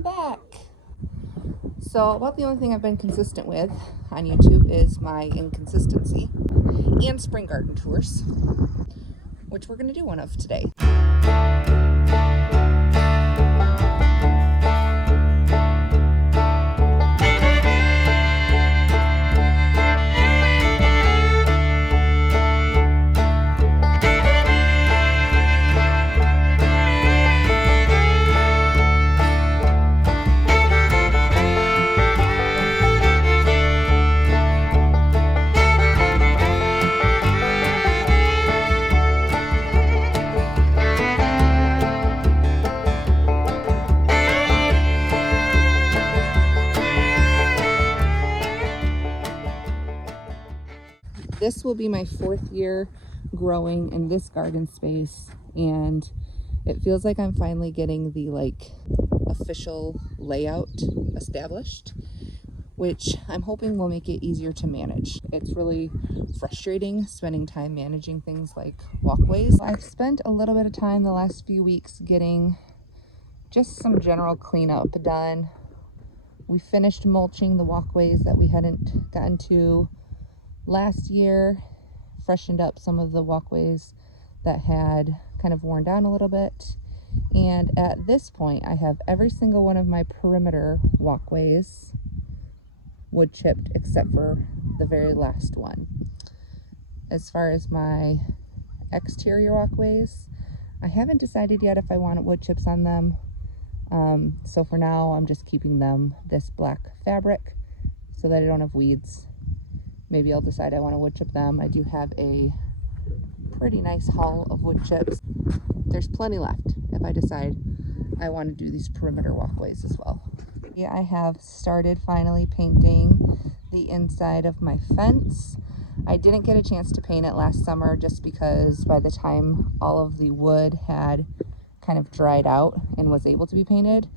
I'm back. So about the only thing I've been consistent with on YouTube is my inconsistency and spring garden tours, which we're going to do one of today. This will be my 4th year growing in this garden space, and it feels like I'm finally getting the official layout established, which I'm hoping will make it easier to manage. It's really frustrating spending time managing things like walkways. I've spent a little bit of time the last few weeks getting just some general cleanup done. We finished mulching the walkways that we hadn't gotten to last year, freshened up some of the walkways that had kind of worn down a little bit. And at this point, I have every single one of my perimeter walkways wood chipped except for the very last one. As far as my exterior walkways, I haven't decided yet if I want wood chips on them. So for now, I'm just keeping them this black fabric so that I don't have weeds. Maybe I'll decide I want to wood chip them. I do have a pretty nice haul of wood chips. There's plenty left if I decide I want to do these perimeter walkways as well. Yeah, I have started finally painting the inside of my fence. I didn't get a chance to paint it last summer just because by the time all of the wood had kind of dried out and was able to be painted,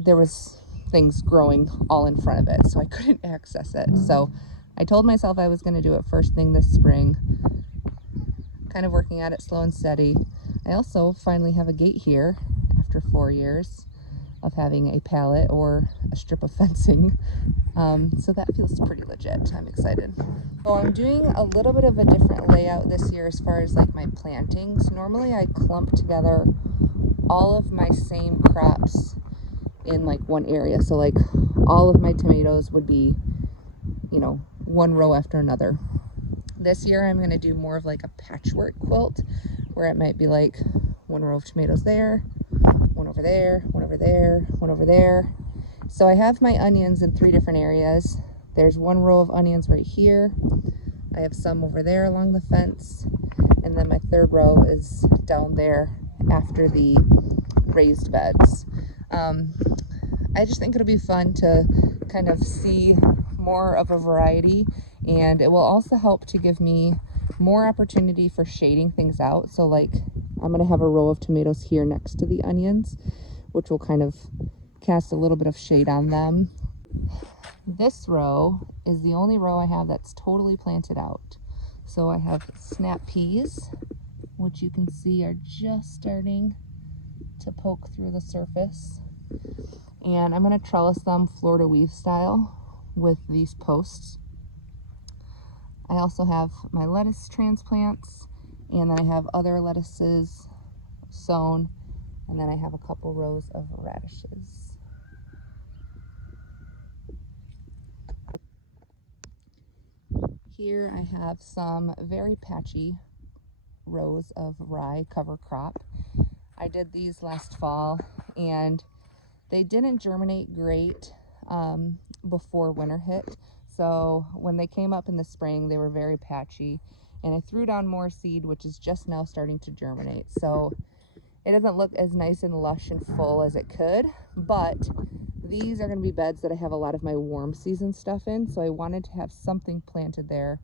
there was things growing all in front of it, so I couldn't access it. So I told myself I was going to do it first thing this spring, kind of working at it slow and steady. I also finally have a gate here after 4 years of having a pallet or a strip of fencing. So that feels pretty legit. I'm excited. So I'm doing a little bit of a different layout this year as far as my plantings. Normally I clump together all of my same crops in one area. So all of my tomatoes would be, one row after another. This year I'm going to do more of a patchwork quilt where it might be one row of tomatoes there, one over there, one over there, one over there. So I have my onions in 3 different areas. There's 1 row of onions right here. I have some over there along the fence. And then my 3rd row is down there after the raised beds. I just think it'll be fun to kind of see more of a variety, and it will also help to give me more opportunity for shading things out. So I'm going to have a row of tomatoes here next to the onions, which will kind of cast a little bit of shade on them. This row is the only row I have that's totally planted out. So I have snap peas, which you can see are just starting to poke through the surface. And I'm going to trellis them Florida weave style with these posts. I also have my lettuce transplants, and then I have other lettuces sown, and then I have a couple rows of radishes. Here I have some very patchy rows of rye cover crop. I did these last fall, and they didn't germinate great before winter hit. So when they came up in the spring, they were very patchy, and I threw down more seed, which is just now starting to germinate. So it doesn't look as nice and lush and full as it could, but these are going to be beds that I have a lot of my warm season stuff in. So I wanted to have something planted there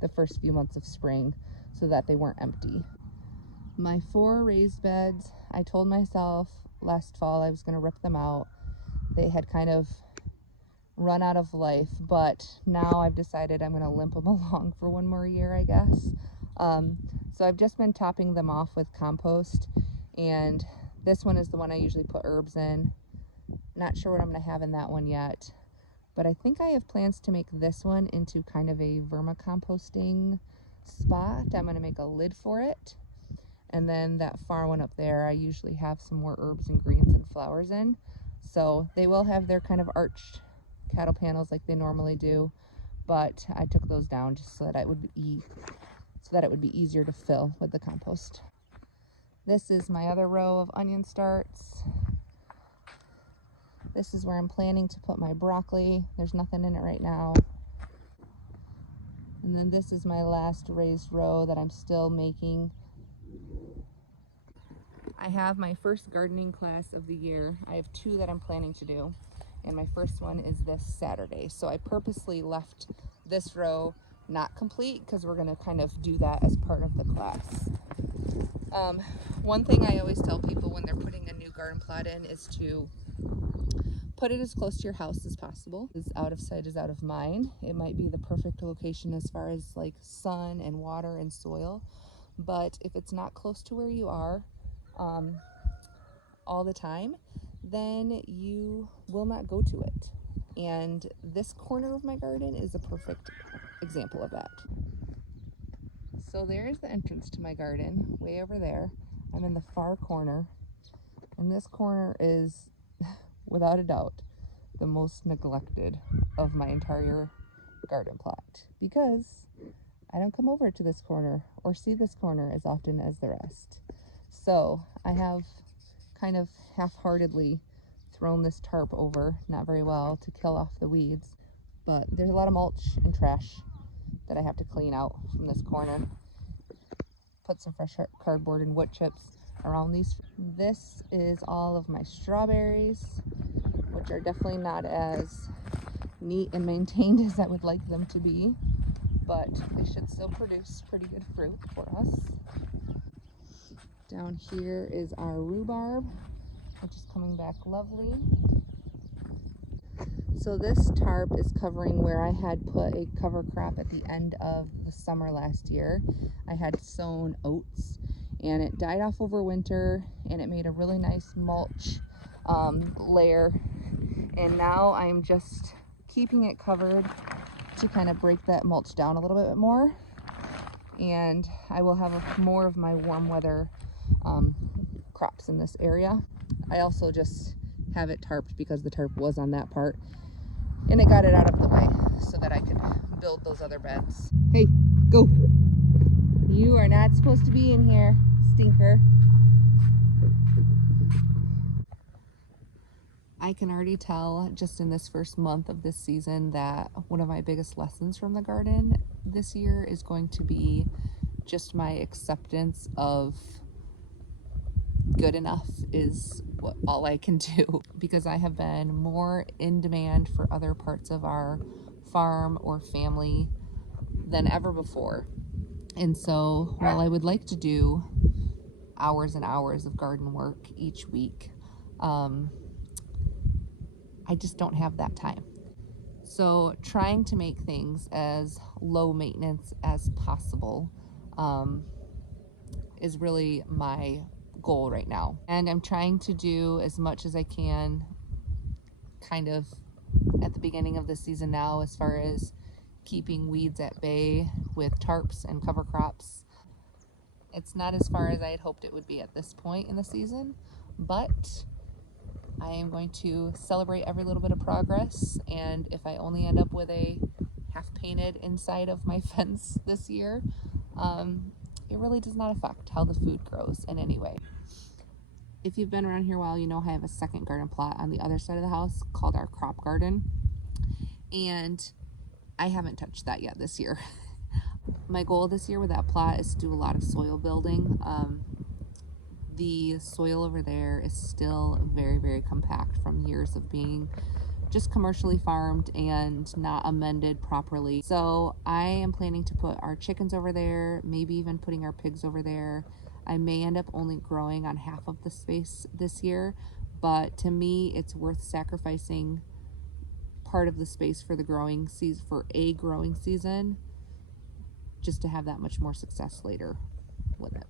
the first few months of spring so that they weren't empty. My 4 raised beds, I told myself last fall I was going to rip them out. They had kind of run out of life, but now I've decided I'm going to limp them along for 1 more year, I guess. So I've just been topping them off with compost, and this one is the one I usually put herbs in. Not sure what I'm going to have in that one yet, but I think I have plans to make this one into kind of a vermicomposting spot. I'm going to make a lid for it. And then that far one up there, I usually have some more herbs and greens and flowers in. So they will have their kind of arched cattle panels like they normally do, but I took those down just so that it would be easier to fill with the compost. This is my other row of onion starts. This is where I'm planning to put my broccoli. There's nothing in it right now. And then this is my last raised row that I'm still making. I have my first gardening class of the year. I have 2 that I'm planning to do, and my first one is this Saturday. So I purposely left this row not complete because we're going to kind of do that as part of the class. One thing I always tell people when they're putting a new garden plot in is to put it as close to your house as possible. As out of sight is out of mind. It might be the perfect location as far as like sun and water and soil, but if it's not close to where you are all the time, then you will not go to it. And this corner of my garden is a perfect example of that. So there's the entrance to my garden, way over there. I'm in the far corner, and this corner is, without a doubt, the most neglected of my entire garden plot because I don't come over to this corner or see this corner as often as the rest. So I have kind of half-heartedly thrown this tarp over, not very well, to kill off the weeds, but there's a lot of mulch and trash that I have to clean out from this corner. Put some fresh cardboard and wood chips around these. This is all of my strawberries, which are definitely not as neat and maintained as I would like them to be, but they should still produce pretty good fruit for us. Down here is our rhubarb, which is coming back lovely. So this tarp is covering where I had put a cover crop at the end of the summer last year. I had sown oats, and it died off over winter, and it made a really nice mulch layer. And now I'm just keeping it covered to kind of break that mulch down a little bit more. And I will have more of my warm weather crops in this area. I also just have it tarped because the tarp was on that part, and it got it out of the way so that I could build those other beds. Hey, go! You are not supposed to be in here, stinker. I can already tell just in this first month of this season that one of my biggest lessons from the garden this year is going to be just my acceptance of good enough is all I can do, because I have been more in demand for other parts of our farm or family than ever before. And so while I would like to do hours and hours of garden work each week, I just don't have that time. So trying to make things as low maintenance as possible is really my goal right now. And I'm trying to do as much as I can kind of at the beginning of the season now, as far as keeping weeds at bay with tarps and cover crops. It's not as far as I had hoped it would be at this point in the season, but I am going to celebrate every little bit of progress. And if I only end up with a half painted inside of my fence this year, it really does not affect how the food grows in any way. If you've been around here a while, you know I have a second garden plot on the other side of the house called our crop garden, and I haven't touched that yet this year. My goal this year with that plot is to do a lot of soil building. The soil over there is still very, very compact from years of being just commercially farmed and not amended properly. So I am planning to put our chickens over there, maybe even putting our pigs over there. I may end up only growing on half of the space this year, but to me it's worth sacrificing part of the space for the growing season, for a growing season, just to have that much more success later with it.